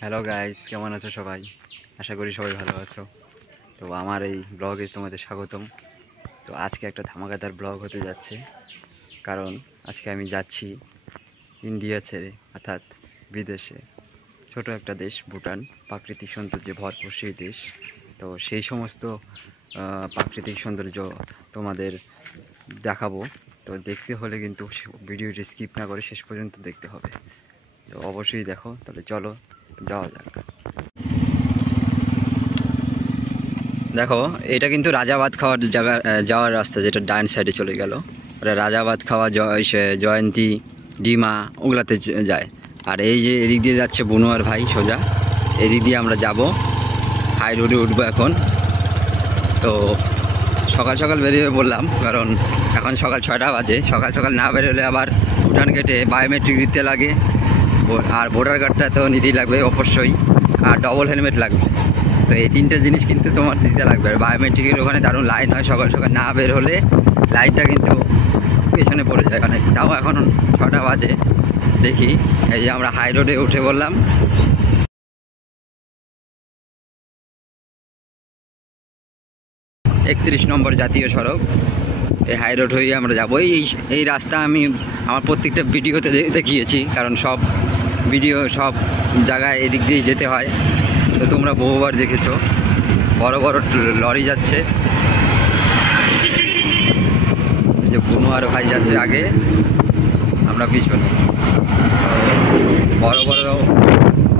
Hello guys, কেমন আছো সবাই? আশা করি সবাই ভালো আছো। তো আমার এই ব্লগে তোমাদের স্বাগতম। তো আজকে একটা ধামাকাদার ব্লগ হতে যাচ্ছে, কারণ আজকে আমি যাচ্ছি ইন্ডিয়া ছেড়ে, অর্থাৎ বিদেশে। ছোট একটা দেশ ভুটান, প্রাকৃতিক সৌন্দর্যে ভরপুর সেই দেশ। তো সেই সমস্ত প্রাকৃতিক সৌন্দর্য তোমাদের দেখাবো। তো দেখতে হলে কিন্তু ভিডিওটি স্কিপ না করে শেষ পর্যন্ত দেখতে হবে। তো অবশ্যই দেখো, তাহলে চলো যাওয়া যাক। দেখো, এটা কিন্তু রাজাবাদ খাওয়ার জায়গা, যাওয়ার রাস্তা, যেটা ডান সাইডে চলে গেল। ওটা রাজাবাদ খাওয়া, জয়ন্তী, ডিমা, ওগুলাতে যায়। আর এই যে এদিক দিয়ে যাচ্ছে বনুয়ার ভাই সোজা, এদিক দিয়ে আমরা যাব, হাই রোডে উঠবো এখন। তো সকাল সকাল বেরিয়ে বললাম, কারণ এখন সকাল 6টা বাজে। সকাল সকাল না বেরোলে আবার ভুটান গেটে বায়োমেট্রিক দিতে লাগে, আর ভোটার কার্ডটা তো নিতেই লাগবে অবশ্যই, আর ডবল হেলমেট লাগবে। তো এই তিনটে জিনিস কিন্তু তোমার দিতে লাগবে। আর বায়োমেট্রিকের ওখানে দারুণ লাইন হয়, সকাল সকাল না বের হলে লাইনটা কিন্তু পেছনে পড়ে যায় অনেক। তাও এখন 6টা বাজে। দেখি, এই যে আমরা হাই রোডে উঠে বললাম। 31 নম্বর জাতীয় সড়ক, এই হাই রোড হয়ে আমরা যাবো। এই রাস্তা আমি আমার প্রত্যেকটা ভিডিওতে দেখিয়েছি, কারণ সব ভিডিও সব জায়গায় এদিক দিয়ে যেতে হয়। তো তোমরা বহুবার দেখেছো। বড় বড় লরি যাচ্ছে, যে বনুয়ার ভাই যাচ্ছে আগে, আমরা পিছনে। বড় বড়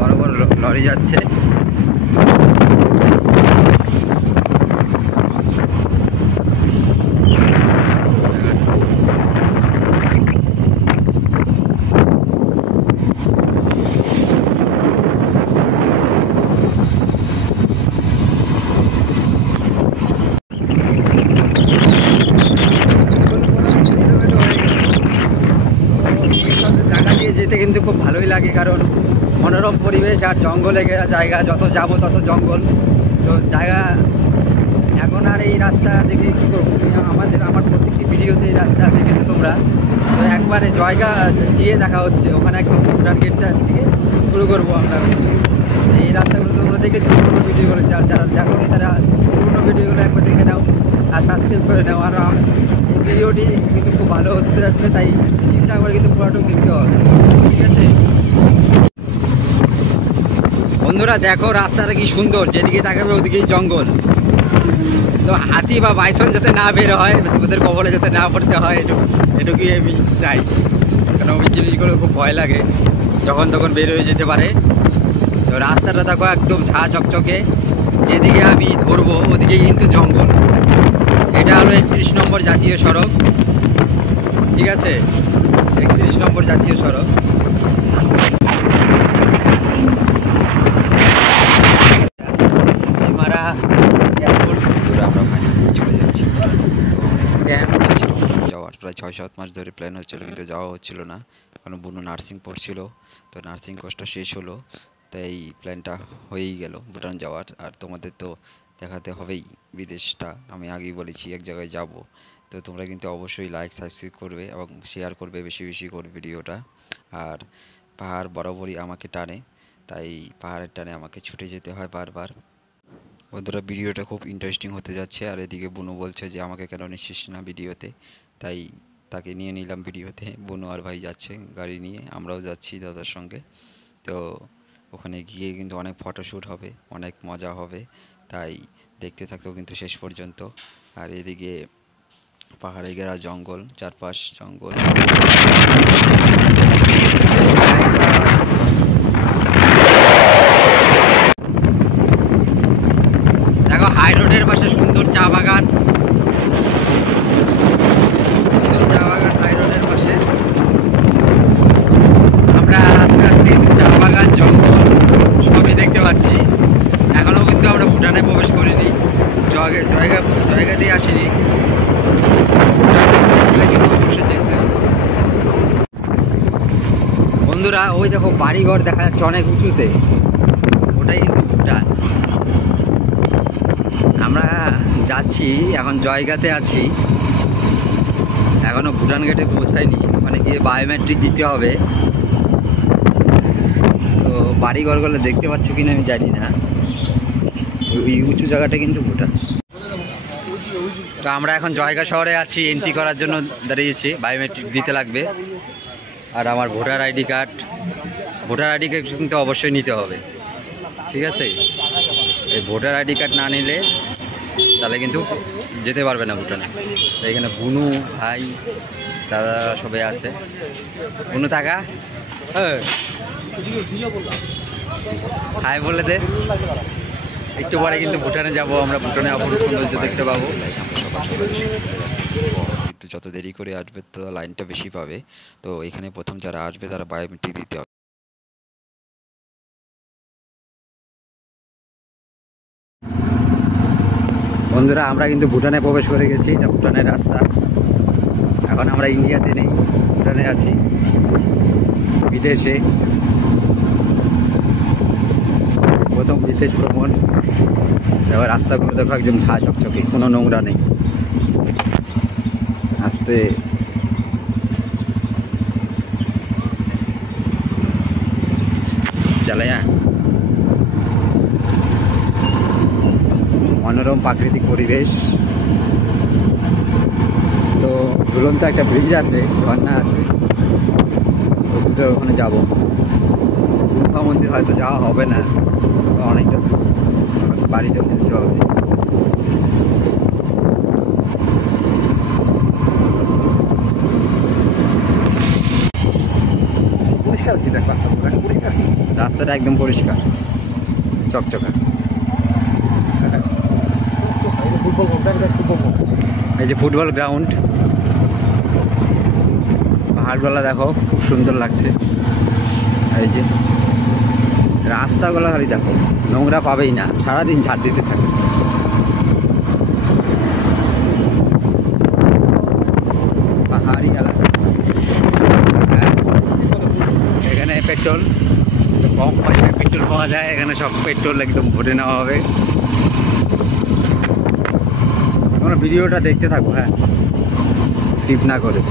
বড় বড় লরি যাচ্ছে। যেতে কিন্তু খুব ভালোই লাগে, কারণ মনোরম পরিবেশ আর জঙ্গলে ঘেরা জায়গা। যত যাব তত জঙ্গল। তো জায়গা এখন আর এই রাস্তা দেখে কী করবো, আমার প্রত্যেকটি ভিডিওতে এই রাস্তা দেখেছো তোমরা। তো একবারে জায়গা দিয়ে দেখা হচ্ছে, ওখানে একদম ভুটান গেটটা থেকে শুরু করবো আমরা। এই রাস্তাগুলো তোমরা দেখেছো পুরোনো ভিডিওগুলো, যারা দেখো তারা পুরোনো ভিডিওগুলো একবার দেখে নাও আর সাবস্ক্রাইব করে নাও। আর এই ভিডিওটি কিন্তু খুব ভালো হতে যাচ্ছে, তাই চিন্তা করে কিন্তু পুরোটা দেখতে হবে, ঠিক আছে? বন্ধুরা দেখো রাস্তাটা কি সুন্দর, যেদিকে তাকাবে ওদিকেই জঙ্গল। তো হাতি বা বাইসন যাতে না বের হয়, ওদের কবলে যাতে না পড়তে হয়, এটুকুই আমি চাই। কারণ ওই জিনিসগুলো খুব ভয় লাগে, যখন তখন বের হয়ে যেতে পারে। তো রাস্তাটা দেখো একদম ঝা চকচকে, যেদিকে আমি ধরবো ওদিকেই কিন্তু জঙ্গল। এটা হলো 31 নম্বর জাতীয় সড়ক, ঠিক আছে? 31 নম্বর জাতীয় সড়ক। সীমারা এয়ারপোর্ট আমরা ফাইনালি চলে যাচ্ছি। যাওয়ার প্রায় 6-7 মাস ধরে প্ল্যান হচ্ছিল, কিন্তু যাওয়া হচ্ছিল না, কারণ বুনু নার্সিং পড়ছিল। তো নার্সিং কোর্সটা শেষ হলো, তাই প্ল্যানটা হয়েই গেল ভুটান যাওয়ার। আর তোমাদের তো দেখাতে হবেই বিদেশটা, আমি আগেই বলেছি এক জায়গায় যাব। তো তোমরা কিন্তু অবশ্যই লাইক সাবস্ক্রাইব করবে এবং শেয়ার করবে বেশি বেশি করে ভিডিওটা। আর পাহাড় বরাবরই আমাকে টানে, তাই পাহাড়ের টানে আমাকে ছুটে যেতে হয় বারবার। বন্ধুরা ভিডিওটা খুব ইন্টারেস্টিং হতে যাচ্ছে। আর এদিকে বুনু বলছে যে আমাকে কেন নিচ্ছিস না ভিডিওতে, তাই তাকে নিয়ে নিলাম ভিডিওতে। বুনু আর ভাই যাচ্ছে গাড়ি নিয়ে, আমরাও যাচ্ছি দাদার সঙ্গে। তো ওখানে গিয়ে কিন্তু অনেক ফটোশ্যুট হবে, অনেক মজা হবে, তাই দেখতে থাকো কিন্তু শেষ পর্যন্ত। আর এদিকে পাহাড়ে ঘেরা জঙ্গল, চারপাশ জঙ্গল। দেখো হাই রোডের পাশে সুন্দর চা বাগান, চা বাগান হাই রোডের পাশে। আমরা আস্তে আস্তে চা বাগান, জঙ্গল সবই দেখতে পাচ্ছি। এখনো কিন্তু আমরা ভুটানে প্রবেশ করিনি, জায়গা দিয়ে আসিনি। বন্ধুরা ওই দেখো বাড়িঘর দেখা যাচ্ছে অনেক উঁচুতে, ওটাই কিন্তু ভুটান। আমরা যাচ্ছি এখন, জায়গাতে আছি, এখনো ভুটান গেটে পৌঁছায়নি, মানে গিয়ে বায়োমেট্রিক দিতে হবে। তো বাড়ি ঘরগুলো দেখতে পাচ্ছ কিনা আমি জানি না, ওই উঁচু জায়গাটা কিন্তু ভুটান। তো আমরা এখন জয়গা শহরে আছি, এন্ট্রি করার জন্য দাঁড়িয়েছি, বায়োমেট্রিক দিতে লাগবে। আর আমার ভোটার আইডি কার্ড কিন্তু অবশ্যই নিতে হবে, ঠিক আছে? এই ভোটার আইডি কার্ড না নিলে তাহলে কিন্তু যেতে পারবে না ভুটানে। তো এখানে বুনু ভাই দাদা সবাই আছে। বুনু থাকা হাই বলে দে। একটু পরে কিন্তু ভুটানে যাব আমরা, ভুটানে অপরূপ সৌন্দর্য দেখতে পাবো। কিন্তু যত দেরি করে আসবে তো লাইনটা বেশি পাবে। তো এখানে প্রথম যারা আসবে তারা বায়োমেট্রিক দিতে হবে। বন্ধুরা আমরা কিন্তু ভুটানে প্রবেশ করে গেছি, এটা ভুটানের রাস্তা। এখন আমরা ইন্ডিয়াতে নেই, ভুটানে আছি, বিদেশে। প্রথম বিদেশ ভ্রমণ। এবার রাস্তাগুলো দেখো একদম ঝা চকচকে, কোনো নোংরা নেই। আস্তে চালাইয়া মনোরম প্রাকৃতিক পরিবেশ। তো ঝুলন্ত একটা ব্রিজ আছে, ঝর্ণা আছে, ওখানে যাবো। গুম্ফা মন্দির হয়তো যাওয়া হবে না, অনেকটা বাড়ি চলে যেতে হবে। রাস্তাটা একদম পরিষ্কার চকচকা। এই যে ফুটবল গ্রাউন্ড, পাহাড়গুলো দেখো খুব সুন্দর লাগছে। এই যে রাস্তাগুলো খালি দেখো, নোংরা পাবেই না, সারাদিন ঝাড় দিতে থাকে। পাহাড়ি এলাকা, এখানে পেট্রোল কম পয়সায় পেট্রোল পাওয়া যায়। এখানে সব পেট্রোল একদম ভরে নেওয়া হবে। তোমরা ভিডিওটা দেখতে থাকো, হ্যাঁ, স্কিপ না করে।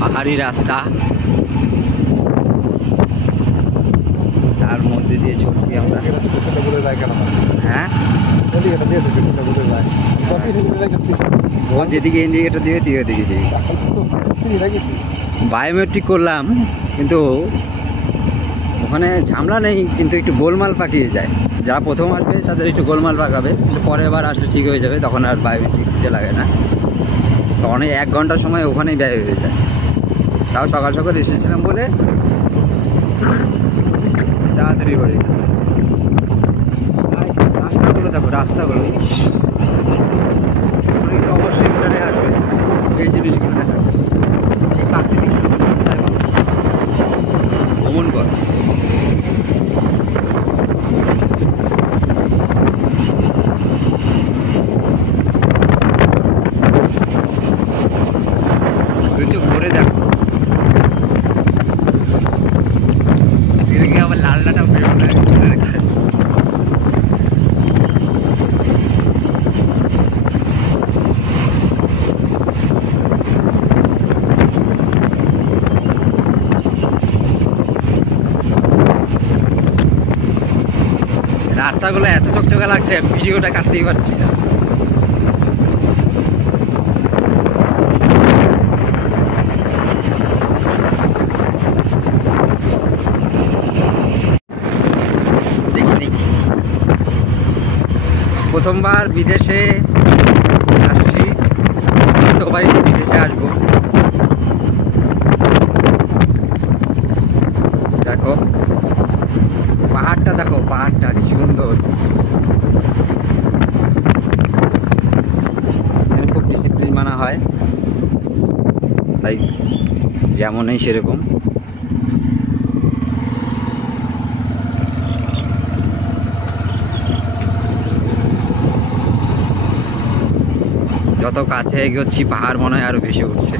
পাহাড়ি রাস্তা, তার মধ্যে দিয়ে চলছি আমরা। হ্যাঁ, ও যেদিকে ইন্ডিকেটর দিবে তুই ওদিকে দিবি। বায়োমেট্রিক করলাম, কিন্তু ওখানে ঝামেলা নেই, কিন্তু একটু গোলমাল পাকিয়ে যায়। যারা প্রথম আসবে তাদের একটু গোলমাল পাকাবে, কিন্তু পরের বার আসলে ঠিক হয়ে যাবে, তখন আর বায়োমেট্রিক দিতে লাগে না। অনেক 1 ঘন্টার সময় ওখানেই ব্যয় হয়ে যায়। তাও সকাল সকাল এসেছিলাম বলে তাড়াতাড়ি হয়ে যায়। রাস্তাগুলো দেখো, রাস্তাগুলো অবশ্যই ভুটানে আসবে, এই জিনিসগুলো দেখা, এই প্রাকৃতিক ভ্রমণ কর। দু চোখ ভরে দেখো, এদিকে আবার লালটাটাও পেয়ে যায়। রাস্তাগুলো এত চকচকা লাগছে, ভিডিওটা কাটতেই পারছি না। দেখিনি, প্রথমবার বিদেশে আসছি, গতবারই বিদেশে আসবো। দেখো পাহাড়টা, দেখো পাহাড়টা কি সুন্দর। খুব ডিসিপ্লিন মানা হয়, তাই যেমনই সেরকম। যত কাছে এগোচ্ছি পাহাড় মনে হয় আরো বেশি উঠছে।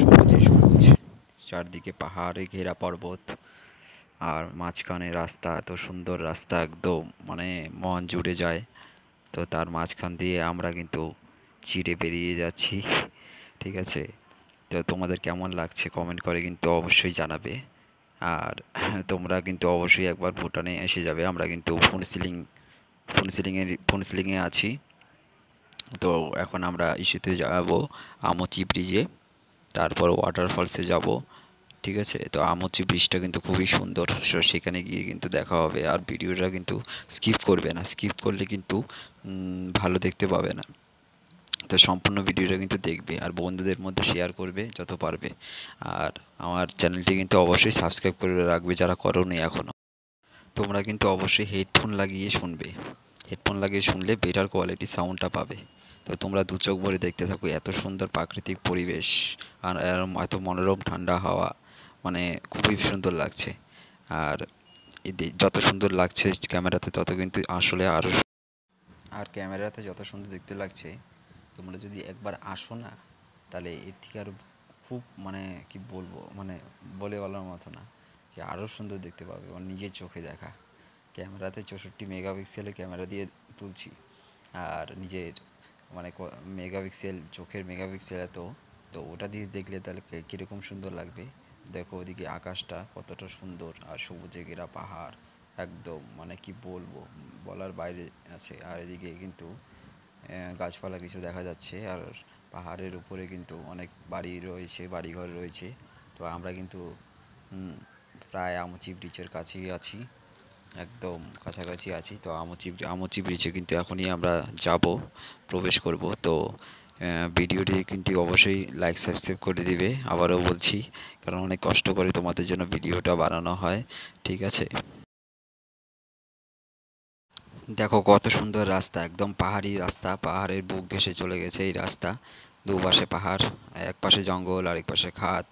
সবুজে সবুজ, চারদিকে পাহাড়ে ঘেরা পর্বত, আর মাঝখানে রাস্তা, এত সুন্দর রাস্তা, একদম মানে মন জুড়ে যায়। তো তার মাঝখান দিয়ে আমরা কিন্তু চিড়ে বেরিয়ে যাচ্ছি, ঠিক আছে? তো তোমাদের কেমন লাগছে কমেন্ট করে কিন্তু অবশ্যই জানাবে। আর তোমরা কিন্তু অবশ্যই একবার ভুটানে এসে যাবে। আমরা কিন্তু ফোনসিলিংয়ে আছি। তো এখন আমরা ইস্যুতে যাব আমচি ব্রিজে, তারপর ওয়াটারফলসে যাব, ঠিক আছে? তো আমচি ব্রিজটা কিন্তু খুবই সুন্দর, সো সেখানে গিয়ে কিন্তু দেখা হবে। আর ভিডিওটা কিন্তু স্কিপ করবে না, স্কিপ করলে কিন্তু ভালো দেখতে পাবে না। তো সম্পূর্ণ ভিডিওটা কিন্তু দেখবে আর বন্ধুদের মধ্যে শেয়ার করবে যত পারবে। আর আমার চ্যানেলটি কিন্তু অবশ্যই সাবস্ক্রাইব করে রাখবে যারা করোনি এখনও। তোমরা কিন্তু অবশ্যই হেডফোন লাগিয়ে শুনবে, হেডফোন লাগিয়ে শুনলে বেটার কোয়ালিটির সাউন্ডটা পাবে। তো তোমরা দু চোখ ভরে দেখতে থাকো, এত সুন্দর প্রাকৃতিক পরিবেশ আর এত মনোরম ঠান্ডা হাওয়া, মানে খুবই সুন্দর লাগছে। আর যত সুন্দর লাগছে ক্যামেরাতে তত কিন্তু আসলে আরও, আর ক্যামেরাতে যত সুন্দর দেখতে লাগছে, তোমরা যদি একবার আসো না, তাহলে এর থেকে আরও খুব মানে কি বলবো, মানে বলে বলার মতো না, যে আরও সুন্দর দেখতে পাবে আমার নিজের চোখে দেখা। ক্যামেরাতে 64 মেগাপিক্সেলের ক্যামেরা দিয়ে তুলছি, আর নিজের মানে মেগাপিক্সেল, চোখের মেগাপিক্সেল এত, তো ওটা দিয়ে দেখলে তাহলে কীরকম সুন্দর লাগবে। দেখো ওদিকে আকাশটা কতটা সুন্দর, আর সবুজে ঘেরা পাহাড়, একদম মানে কি বলবো, বলার বাইরে আছে। আর এদিকে কিন্তু গাছপালা কিছু দেখা যাচ্ছে, আর পাহাড়ের উপরে কিন্তু অনেক বাড়ি রয়েছে, বাড়িঘর রয়েছে। তো আমরা কিন্তু প্রায় আমচি ব্রিজের কাছেই আছি, একদম কাছাকাছি আছি। তো আমচি ব্রিজে কিন্তু এখনই আমরা যাব, প্রবেশ করব। তো ভিডিওটি কিন্তু অবশ্যই লাইক সাবস্ক্রাইব করে দিবে, আবারও বলছি, কারণ অনেক কষ্ট করে তোমাদের জন্য ভিডিওটা বানানো হয়, ঠিক আছে? দেখো কত সুন্দর রাস্তা, একদম পাহাড়ি রাস্তা, পাহাড়ের বুক ঘেঁষে চলে গেছে এই রাস্তা। দুপাশে পাহাড়, এক পাশে জঙ্গল, আরেক পাশে খাত।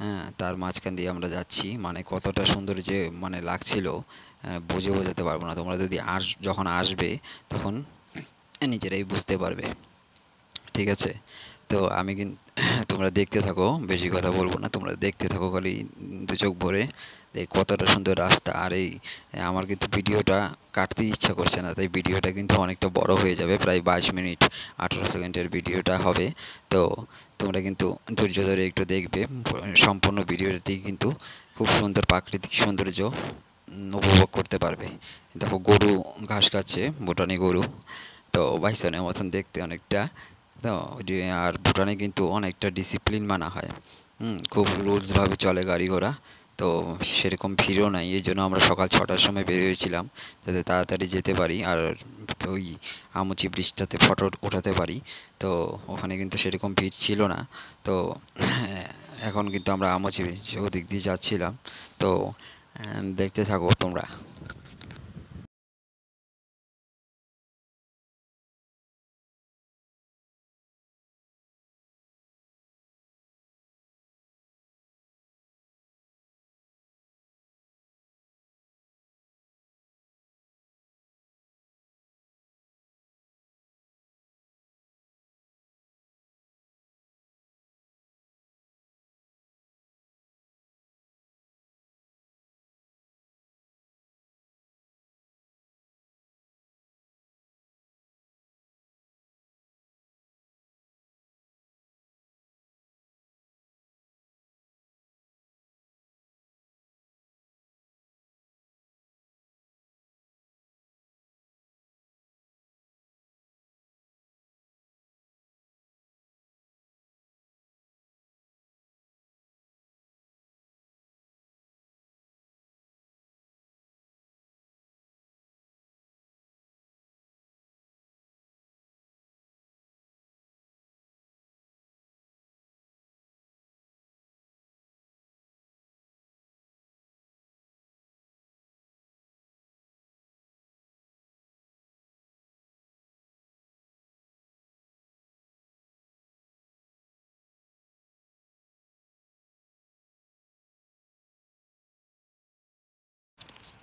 হ্যাঁ, তার মাঝখান দিয়ে আমরা যাচ্ছি, মানে কতটা সুন্দর যে মানে লাগছিল, বুঝে বোঝাতে পারবো না। তোমরা যদি যখন আসবে তখন নিজেরাই বুঝতে পারবে, ঠিক আছে? তো আমি কিন্তু তোমরা দেখতে থাকো, বেশি কথা বলবো না, তোমরা দেখতে থাকো খালি দু চোখ ভরে। কতটা সুন্দর রাস্তা। আর এই আমার কিন্তু ভিডিওটা কাটতে ইচ্ছা করছে না, তাই ভিডিওটা কিন্তু অনেকটা বড় হয়ে যাবে, প্রায় 22 মিনিট 18 সেকেন্ডের ভিডিওটা হবে। তো তোমরা কিন্তু ধৈর্য ধরে একটু দেখবে, সম্পূর্ণ ভিডিওটি কিন্তু খুব সুন্দর প্রাকৃতিক সৌন্দর্য উপভোগ করতে পারবে। দেখো গরু ঘাস খাচ্ছে, ভুটানি গরু, তো বাইসনের মতন দেখতে অনেকটা। তো আর ভুটানে কিন্তু অনেকটা ডিসিপ্লিন মানা হয়, খুব রুলসভাবে চলে গাড়ি ঘোড়া। তো সেরকম ভিড়ও নাই, এই জন্য আমরা সকাল 6টার সময় বের হয়েছিলাম, যাতে তাড়াতাড়ি যেতে পারি আর ওই আমুচি ব্রিজটাতে ফটো ওঠাতে পারি। তো ওখানে কিন্তু সেরকম ভিড় ছিল না। তো এখন কিন্তু আমরা আমুচি ব্রিজ ওদিক দিয়ে যাচ্ছিলাম। তো দেখতে থাকো তোমরা।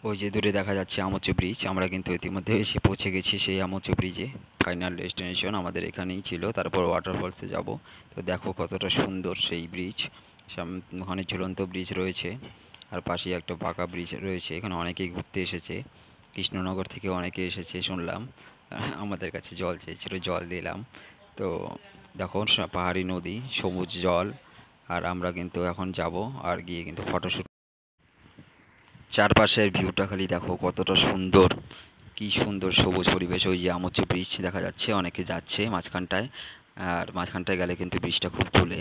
ওই যে দূরে দেখা যাচ্ছে আমুচু ব্রিজ, আমরা কিন্তু ইতিমধ্যে এসে পৌঁছে গেছি সেই আমুচু ব্রিজে। ফাইনাল ডেস্টিনেশন আমাদের এখানেই ছিল, তারপর ওয়াটারফলসে যাব। তো দেখো কতটা সুন্দর সেই ব্রিজ, ওখানে ঝুলন্ত ব্রিজ রয়েছে আর পাশেই একটা পাকা ব্রিজ রয়েছে। এখানে অনেকেই ঘুরতে এসেছে, কৃষ্ণনগর থেকে অনেকে এসেছে শুনলাম। আমাদের কাছে জল চেয়েছিল, জল দিলাম। তো দেখো পাহাড়ি নদী, সবুজ জল, আর আমরা কিন্তু এখন যাব আর গিয়ে কিন্তু ফটোশ্যুট। চারপাশের ভিউটা খালি দেখো কতটা সুন্দর, কি সুন্দর সবুজ পরিবেশ। ওই যে আমুচু ব্রিজ দেখা যাচ্ছে, অনেকে যাচ্ছে মাঝখানটায়, আর মাঝখানটায় গেলে কিন্তু ব্রিজটা খুব তুলে।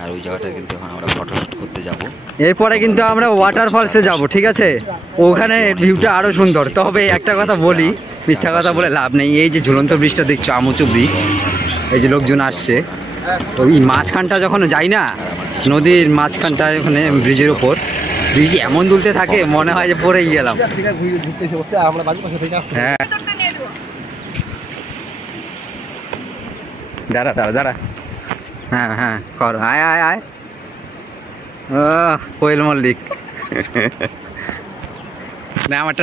আর ওই জায়গাটায় কিন্তু এখন আমরা ফটোশ্যুট করতে যাব। এরপরে কিন্তু আমরা ওয়াটারফলসে যাব, ঠিক আছে? ওখানে ভিউটা আরো সুন্দর। তবে একটা কথা বলি, মিথ্যা কথা বলে লাভ নেই। এই যে ঝুলন্ত ব্রিজটা দেখছো, আমুচু ব্রিজ, এই যে লোকজন আসছে, তো এই মাঝখানটা যখন যাই না, নদীর মাঝখানটা, ওখানে ব্রিজের ওপর ব্রিজ এমন দুলতে থাকে মনে হয় যে পড়েই গেলাম। হ্যাঁ, দাঁড়া দাঁড়া দাঁড়া, হ্যাঁ হ্যাঁ কর, আয় আয় আয়। কোয়েল মল্লিক না আমারটা।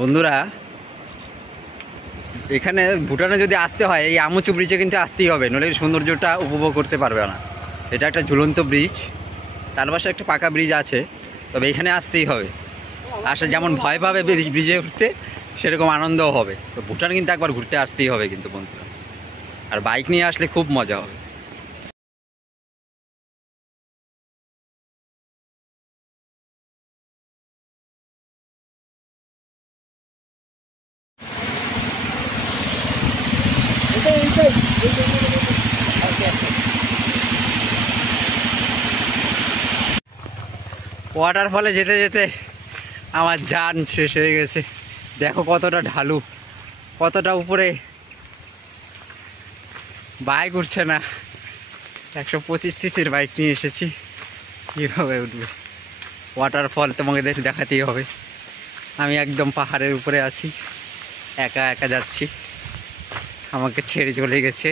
বন্ধুরা, এখানে ভুটানে যদি আসতে হয় এই আমুচু ব্রিজে কিন্তু আসতেই হবে, নইলে সৌন্দর্যটা উপভোগ করতে পারবে না। এটা একটা ঝুলন্ত ব্রিজ, তার পাশে একটা পাকা ব্রিজ আছে, তবে এখানে আসতেই হবে। আসলে যেমন ভয় পাবে ব্রিজে উঠতে, সেরকম আনন্দও হবে। তো ভুটান কিন্তু একবার ঘুরতে আসতেই হবে কিন্তু বন্ধুরা, আর বাইক নিয়ে আসলে খুব মজা হবে। ওয়াটারফলে যেতে যেতে আমার জান শেষ হয়ে গেছে। দেখো কতটা ঢালু, কতটা উপরে, বাইক উঠছে না। 125 সিসির বাইক নিয়ে এসেছি, কীভাবে উঠবে? ওয়াটারফল তোমাকে দেখাতেই হবে। আমি একদম পাহাড়ের উপরে আছি, একা একা যাচ্ছি, আমাকে ছেড়ে চলে গেছে।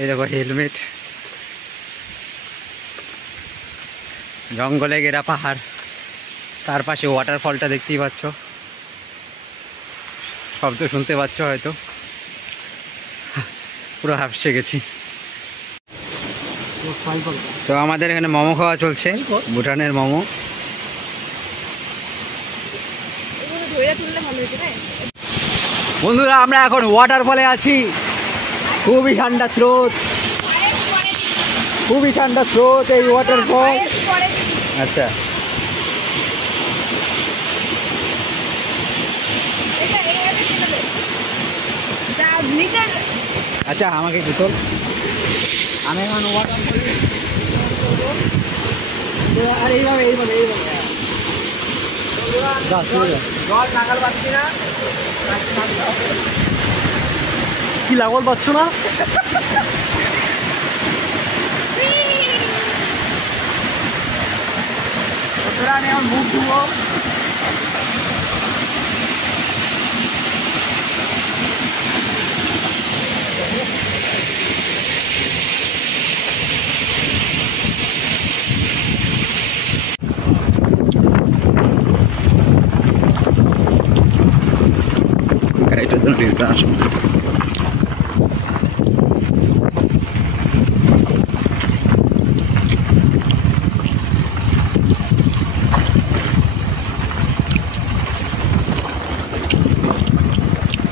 এই দেখো হেলমেট, জঙ্গলে ঘেরা পাহাড়, তার পাশে ওয়াটারফলটা দেখতেই পাচ্ছ, শব্দ শুনতে পাচ্ছ হয়তো। পুরো হাঁপসে গেছি। তো আমাদের এখানে মোমো খাওয়া চলছে, ভুটানের মোমো। বন্ধুরা, আমরা এখন ওয়াটারফলে আছি, খুবই ঠান্ডা স্রোত, খুবই ঠান্ডা স্রোত এই ওয়াটারফল। আচ্ছা, আচ্ছা আমাকে একটু তোল। আমি এখন ওয়াটারফল, আর এইভাবে এইভাবে এইভাবে জল নাগাল পাচ্ছি না, কি লাগল পাচ্ছ না? আমি এখন মুখ ধুবো। এটা তো ভিউটা আসে।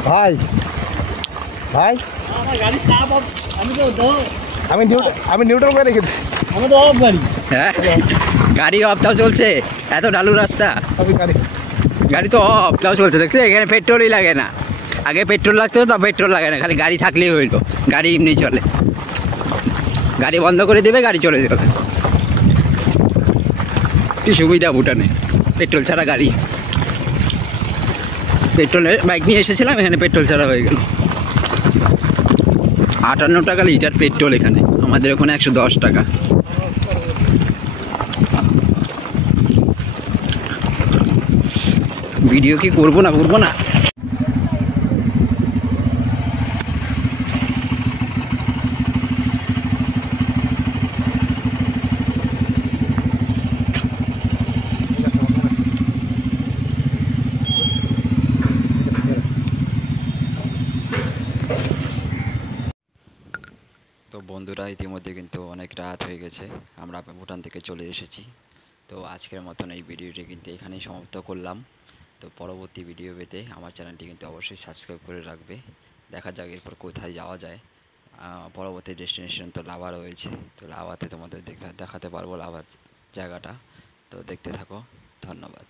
ভাই ভাই আমার গাড়ি স্টার্ট অফ, আমি নিউট্রাল করে রেখেছি। আমি তো অফ গাড়ি। হ্যাঁ, গাড়ি অফ তাও চলছে, এত ঢালু রাস্তা, গাড়ি তো অফ তাও চলছে। দেখছি এখানে পেট্রোলই লাগে না, আগে পেট্রোল লাগতো, তো পেট্রোল লাগে না, খালি গাড়ি থাকলেই হইলো, গাড়ি এমনি চলে। গাড়ি বন্ধ করে দেবে, গাড়ি চলে যাবে। কি সুবিধা ভুটানে, পেট্রোল ছাড়া গাড়ি। পেট্রোলের বাইক নিয়ে এসেছিলাম, এখানে পেট্রোল ছাড়া হয়ে গেল। 58 টাকা লিটার পেট্রোল এখানে, আমাদের ওখানে 110 টাকা। ভিডিও কি করবো না করবো না। তো বন্ধুরা, ইতিমধ্যে কিন্তু অনেক রাত হয়ে গেছে, আমরা ভুটান থেকে চলে এসেছি। তো আজকের মতন এই ভিডিওটি কিন্তু এখানেই সমাপ্ত করলাম। তো পরবর্তী ভিডিও পেতে আমার চ্যানেলটি কিন্তু অবশ্যই সাবস্ক্রাইব করে রাখবে। দেখা যাক এরপর কোথায় যাওয়া যায়। পরবর্তী ডেস্টিনেশন তো লাভা রয়েছে, তো লাভাতে তোমাদের দেখাতে পারবো লাভার জায়গাটা। তো দেখতে থাকো, ধন্যবাদ।